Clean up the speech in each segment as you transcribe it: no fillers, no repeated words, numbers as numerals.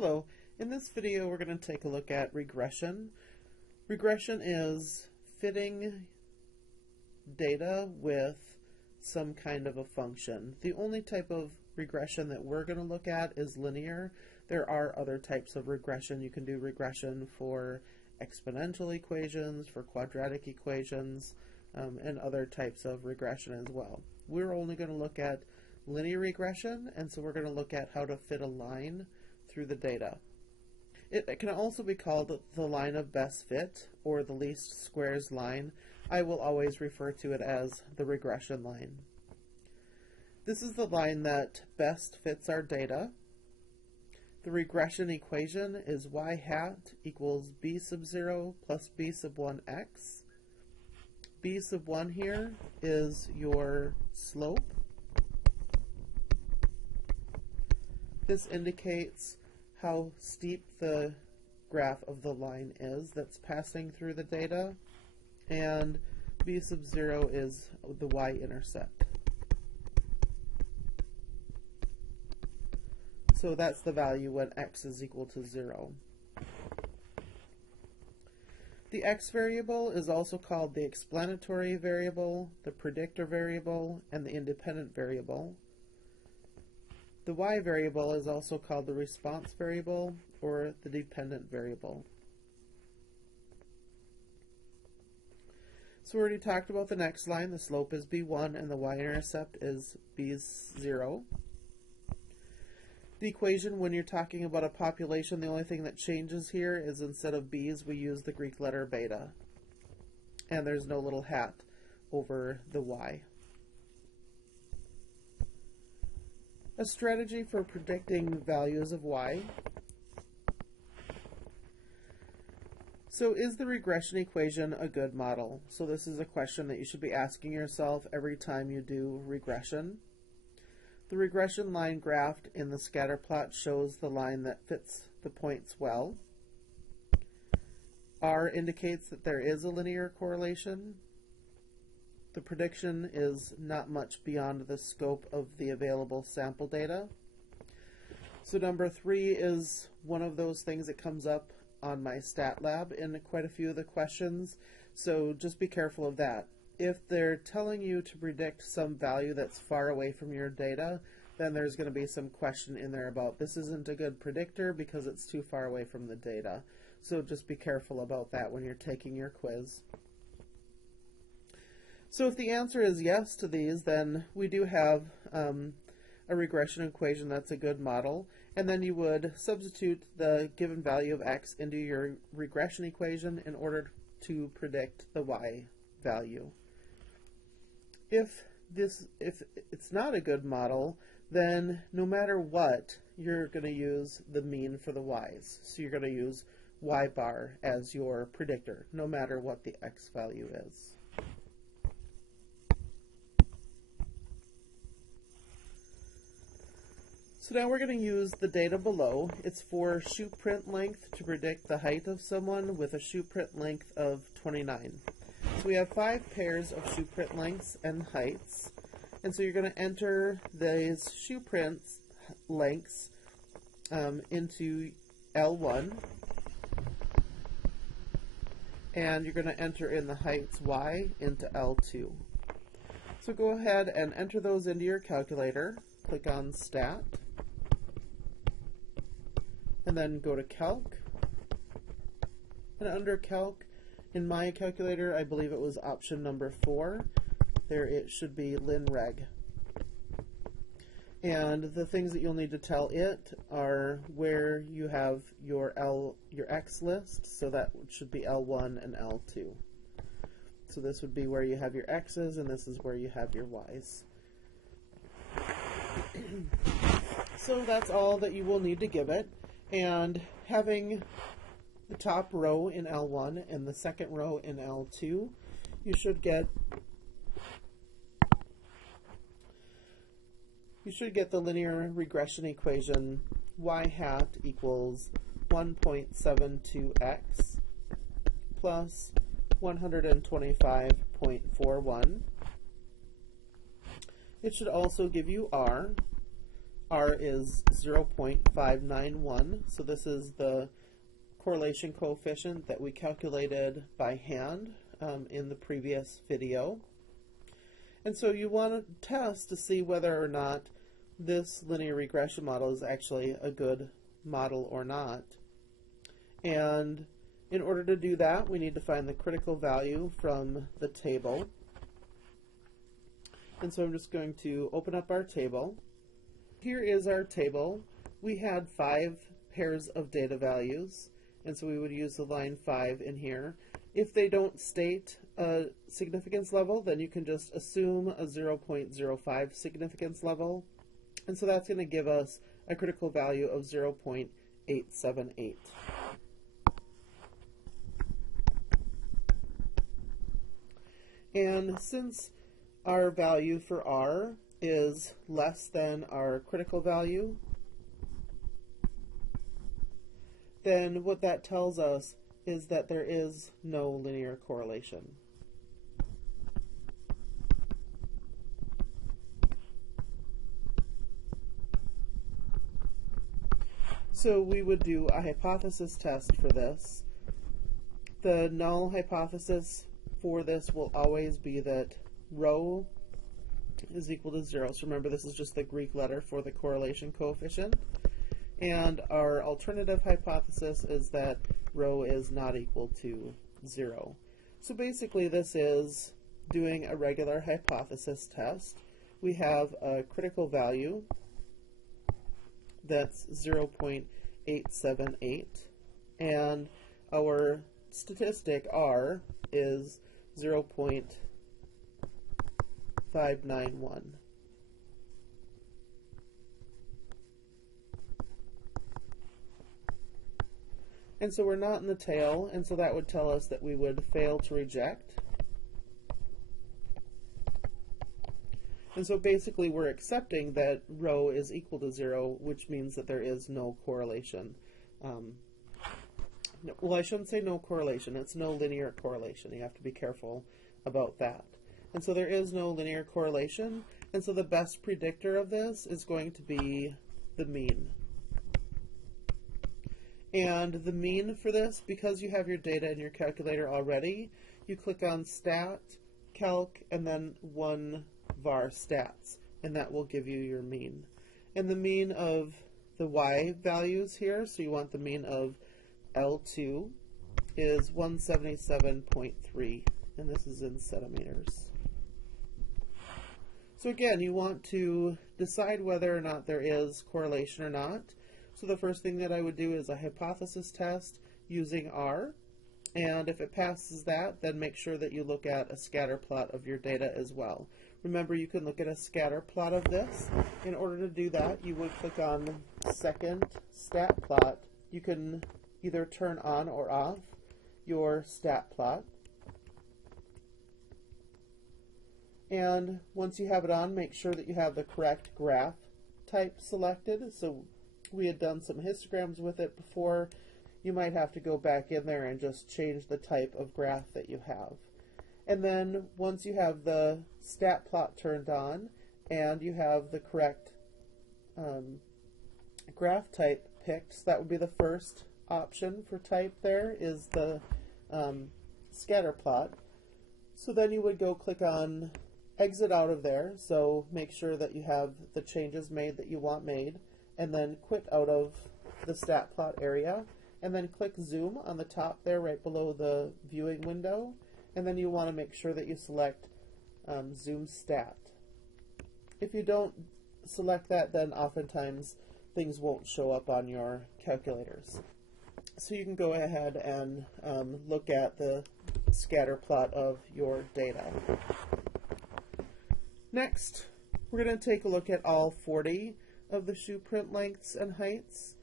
Hello, in this video we're going to take a look at regression. Regression is fitting data with some kind of a function. The only type of regression that we're going to look at is linear. There are other types of regression. You can do regression for exponential equations, for quadratic equations, and other types of regression as well. We're only going to look at linear regression, and so we're going to look at how to fit a line through the data. It can also be called the line of best fit or the least squares line. I will always refer to it as the regression line. This is the line that best fits our data. The regression equation is y hat equals b sub 0 plus b sub 1x. B sub 1 here is your slope. This indicates how steep the graph of the line is that's passing through the data, and b sub 0 is the y-intercept. So that's the value when x is equal to 0. The x variable is also called the explanatory variable, the predictor variable, and the independent variable. The y variable is also called the response variable or the dependent variable. So we already talked about the next line. The slope is b1 and the y-intercept is b0. The equation, when you're talking about a population, the only thing that changes here is instead of b's we use the Greek letter beta. And there's no little hat over the y. A strategy for predicting values of y. So is the regression equation a good model? So this is a question that you should be asking yourself every time you do regression. The regression line graphed in the scatter plot shows the line that fits the points well. R indicates that there is a linear correlation. The prediction is not much beyond the scope of the available sample data. So number 3 is one of those things that comes up on my stat lab in quite a few of the questions, so just be careful of that. If they're telling you to predict some value that's far away from your data, then there's going to be some question in there about this isn't a good predictor because it's too far away from the data. So just be careful about that when you're taking your quiz. So if the answer is yes to these, then we do have a regression equation that's a good model, and then you would substitute the given value of x into your regression equation in order to predict the y value. If it's not a good model, then no matter what, you're going to use the mean for the y's. So you're going to use y bar as your predictor, no matter what the x value is. So now we're going to use the data below. It's for shoe print length to predict the height of someone with a shoe print length of 29. So we have 5 pairs of shoe print lengths and heights. And so you're going to enter these shoe print lengths into L1. And you're going to enter in the heights y into L2. So go ahead and enter those into your calculator. Click on Stat. And then go to Calc. And under Calc, in my calculator, I believe it was option number 4. There it should be linreg. And the things that you'll need to tell it are where you have your X list, so that should be L1 and L2. So this would be where you have your X's, and this is where you have your Y's. So that's all that you will need to give it. And having the top row in L1 and the second row in L2, you should get the linear regression equation y hat equals 1.72x plus 125.41. It should also give you R. R is 0.591, so this is the correlation coefficient that we calculated by hand in the previous video. And so you want to test to see whether or not this linear regression model is actually a good model or not. And in order to do that, we need to find the critical value from the table. And so I'm just going to open up our table. Here is our table. We had 5 pairs of data values, and so we would use the line 5 in here. If they don't state a significance level, then you can just assume a 0.05 significance level. And so that's going to give us a critical value of 0.878. And since our value for R is less than our critical value, then what that tells us is that there is no linear correlation. So we would do a hypothesis test for this. The null hypothesis for this will always be that rho is equal to 0. So remember, this is just the Greek letter for the correlation coefficient. And our alternative hypothesis is that rho is not equal to 0. So basically this is doing a regular hypothesis test. We have a critical value that's 0.878, and our statistic R is 0.591. And so we're not in the tail, and so that would tell us that we would fail to reject. And so basically we're accepting that rho is equal to 0, which means that there is no correlation. Well, I shouldn't say no correlation. It's no linear correlation. You have to be careful about that. And so there is no linear correlation, and so the best predictor of this is going to be the mean. And the mean for this, because you have your data in your calculator already, you click on Stat, Calc, and then 1 var stats, and that will give you your mean. And the mean of the y values here, so you want the mean of L2, is 177.3, and this is in centimeters. So again, you want to decide whether or not there is correlation or not. So the first thing that I would do is a hypothesis test using R, and if it passes that, then make sure that you look at a scatter plot of your data as well. Remember, you can look at a scatter plot of this. In order to do that, you would click on Second Stat Plot. You can either turn on or off your stat plot. And once you have it on, make sure that you have the correct graph type selected. So we had done some histograms with it before. You might have to go back in there and just change the type of graph that you have. And then once you have the stat plot turned on and you have the correct graph type picked, so that would be the first option for type there, is the scatter plot. So then you would go click on exit out of there, so make sure that you have the changes made that you want made, and then quit out of the stat plot area, and then click zoom on the top there right below the viewing window, and then you want to make sure that you select zoom stat. If you don't select that, then oftentimes things won't show up on your calculators. So you can go ahead and look at the scatter plot of your data. Next, we're going to take a look at all 40 of the shoe print lengths and heights.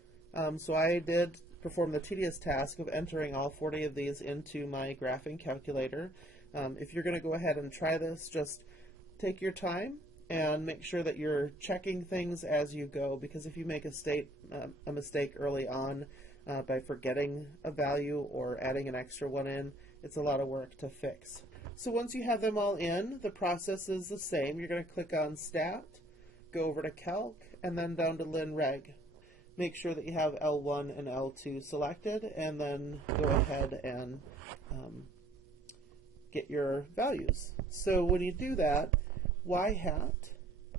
So I did perform the tedious task of entering all 40 of these into my graphing calculator. If you're going to go ahead and try this, just take your time and make sure that you're checking things as you go, because if you make a mistake early on by forgetting a value or adding an extra one in, it's a lot of work to fix. So once you have them all in, the process is the same. You're going to click on Stat, go over to Calc, and then down to lin reg. Make sure that you have L1 and L2 selected, and then go ahead and get your values. So when you do that, y hat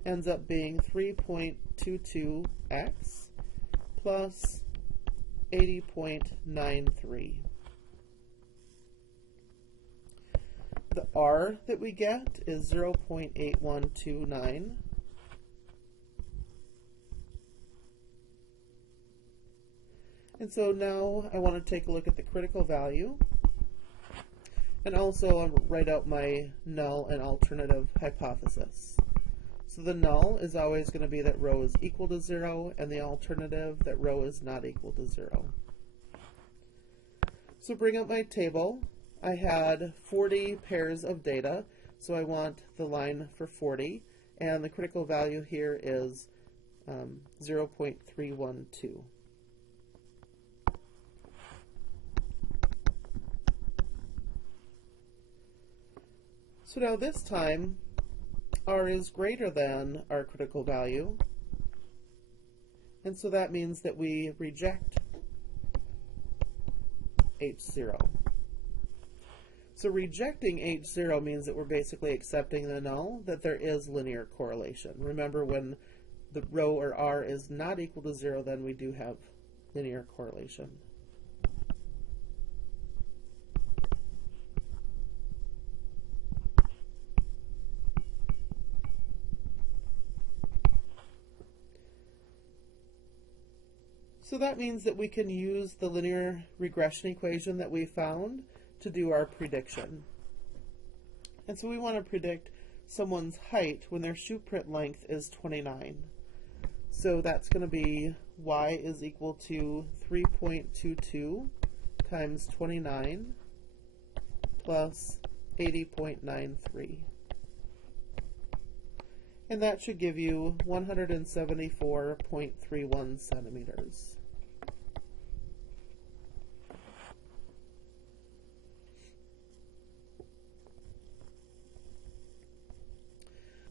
ends up being 3.22x plus 80.93. The r that we get is 0.8129. And so now I want to take a look at the critical value, and also write out my null and alternative hypothesis. So the null is always going to be that rho is equal to 0, and the alternative that rho is not equal to 0. So bring up my table. I had 40 pairs of data, so I want the line for 40, and the critical value here is 0.312. So now this time, r is greater than our critical value, and so that means that we reject H0. So rejecting H0 means that we're basically accepting the null, that there is linear correlation. Remember, when the rho or r is not equal to 0, then we do have linear correlation. So that means that we can use the linear regression equation that we found to do our prediction. And so we want to predict someone's height when their shoe print length is 29. So that's going to be y is equal to 3.22 times 29 plus 80.93. And that should give you 174.31 centimeters.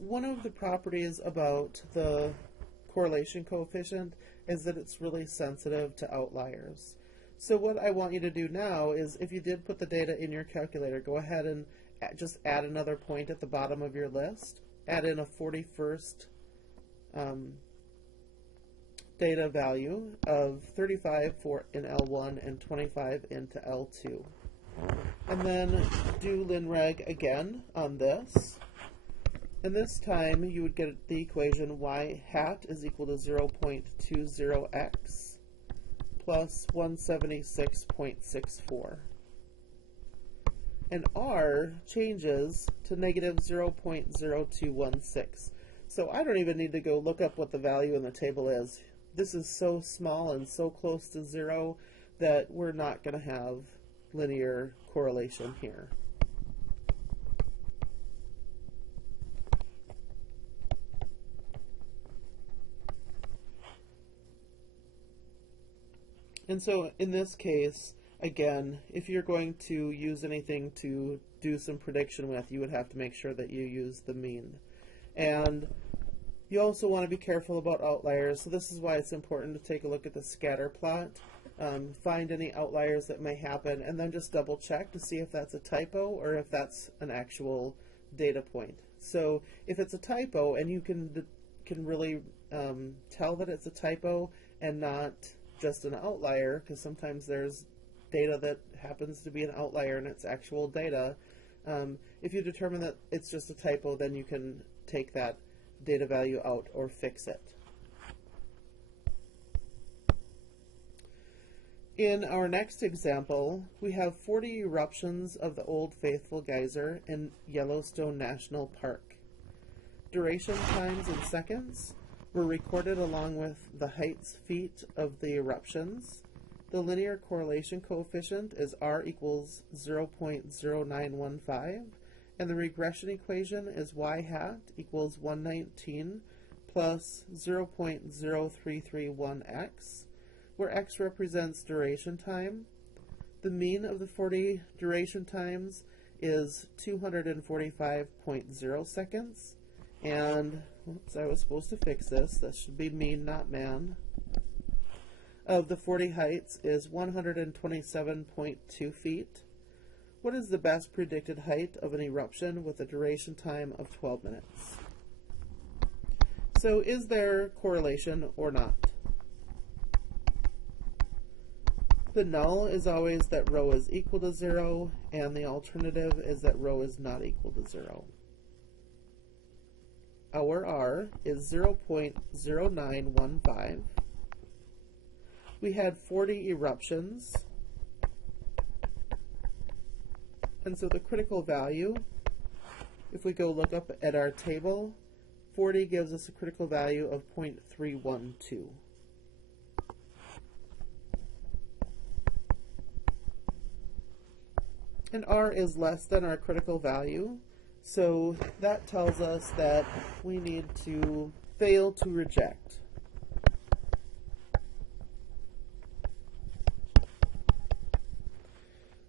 One of the properties about the correlation coefficient is that it's really sensitive to outliers. So what I want you to do now is, if you did put the data in your calculator, go ahead and just add another point at the bottom of your list. Add in a 41st data value of 35 in L1 and 25 into L2. And then do lin reg again on this. And this time you would get the equation y hat is equal to 0.20x plus 176.64. And r changes to negative 0.0216. So I don't even need to go look up what the value in the table is. This is so small and so close to 0 that we're not going to have linear correlation here. And so in this case, again, if you're going to use anything to do some prediction with, you would have to make sure that you use the mean. And you also want to be careful about outliers, so this is why it's important to take a look at the scatter plot, find any outliers that may happen, and then just double check to see if that's a typo or if that's an actual data point. So if it's a typo, and you can really tell that it's a typo and not just an outlier, because sometimes there's data that happens to be an outlier and it's actual data. If you determine that it's just a typo, then you can take that data value out or fix it. In our next example, we have 40 eruptions of the Old Faithful Geyser in Yellowstone National Park. Duration times in seconds were recorded along with the heights feet of the eruptions. The linear correlation coefficient is r equals 0.0915, and the regression equation is y hat equals 119 plus 0.0331x, where x represents duration time. The mean of the 40 duration times is 245.0 seconds, And, oops, I was supposed to fix this. This should be mean, not man. Of the 40 heights is 127.2 feet. What is the best predicted height of an eruption with a duration time of 12 minutes? So is there correlation or not? The null is always that rho is equal to 0, and the alternative is that rho is not equal to 0. Our R is 0.0915. We had 40 eruptions, and so the critical value, if we go look up at our table, 40 gives us a critical value of 0.312. And R is less than our critical value, so that tells us that we need to fail to reject.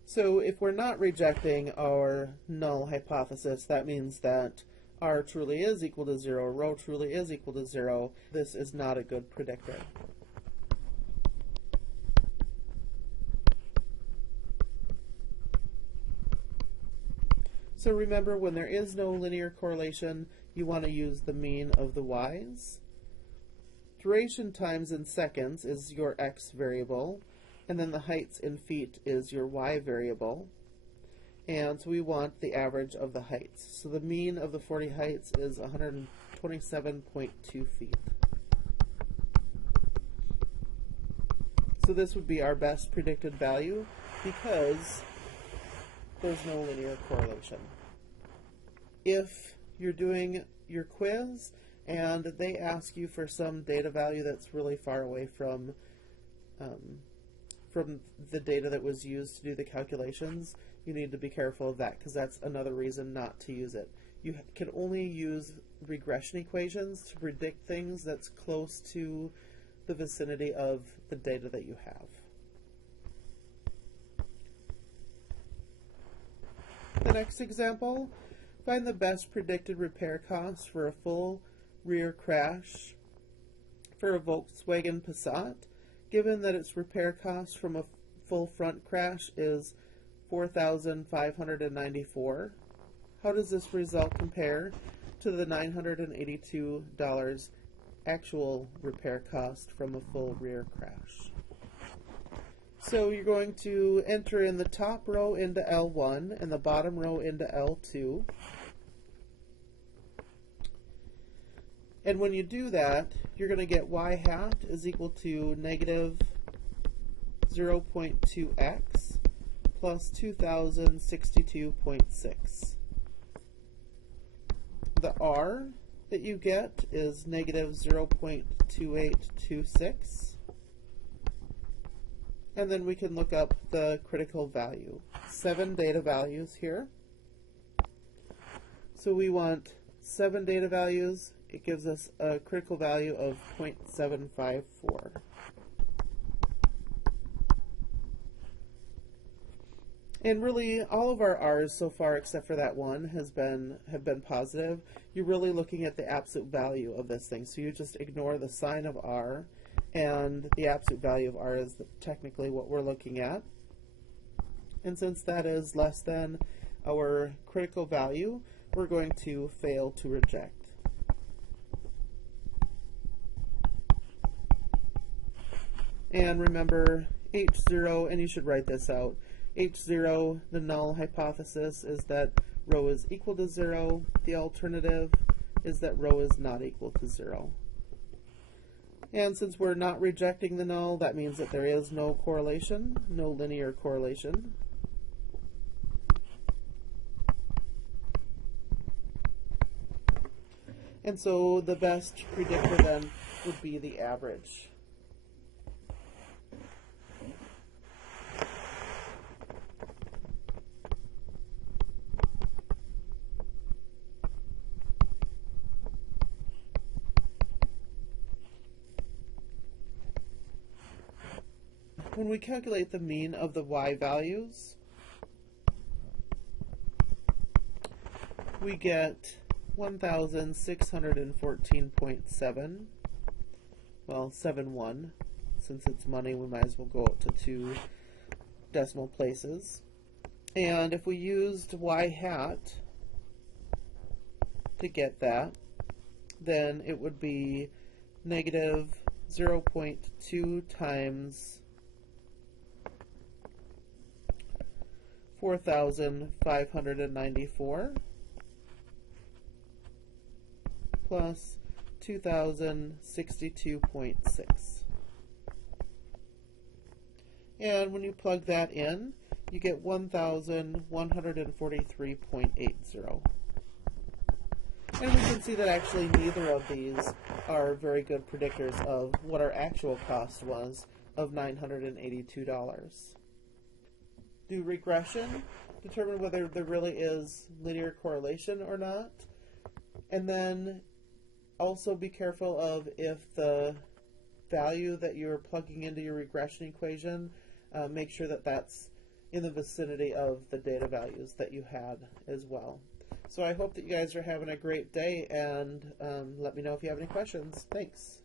So if we're not rejecting our null hypothesis, that means that R truly is equal to 0, rho truly is equal to 0. This is not a good predictor. So remember, when there is no linear correlation, you want to use the mean of the y's. Duration times in seconds is your x variable, and then the heights in feet is your y variable. And so we want the average of the heights. So the mean of the 40 heights is 127.2 feet. So this would be our best predicted value because there's no linear correlation. If you're doing your quiz and they ask you for some data value that's really far away from the data that was used to do the calculations, you need to be careful of that because that's another reason not to use it. You can only use regression equations to predict things that's close to the vicinity of the data that you have. The next example, find the best predicted repair cost for a full rear crash for a Volkswagen Passat, given that its repair cost from a full front crash is $4,594. How does this result compare to the $982 actual repair cost from a full rear crash? So you're going to enter in the top row into L1 and the bottom row into L2. And when you do that, you're going to get y hat is equal to negative 0.2x plus 2062.6. The R that you get is negative 0.2826. And then we can look up the critical value. 7 data values here. So we want 7 data values. It gives us a critical value of 0.754. And really, all of our R's so far, except for that one, have been positive. You're really looking at the absolute value of this thing. So you just ignore the sign of R, and the absolute value of R is technically what we're looking at. And since that is less than our critical value, we're going to fail to reject. And remember, H0, and you should write this out, H0, the null hypothesis, is that rho is equal to 0. The alternative is that rho is not equal to 0. And since we're not rejecting the null, that means that there is no correlation, no linear correlation. And so the best predictor then would be the average. When we calculate the mean of the y values, we get 1,614.7. Well, 7-1. Since it's money, we might as well go up to 2 decimal places. And if we used y hat to get that, then it would be negative 0.2 times 4,594 plus 2,062.6. And when you plug that in, you get 1,143.80. And we can see that actually neither of these are very good predictors of what our actual cost was of $982. Do regression determine whether there really is linear correlation or not? And then also be careful of if the value that you're plugging into your regression equation, make sure that that's in the vicinity of the data values that you had as well. So I hope that you guys are having a great day, and let me know if you have any questions. Thanks.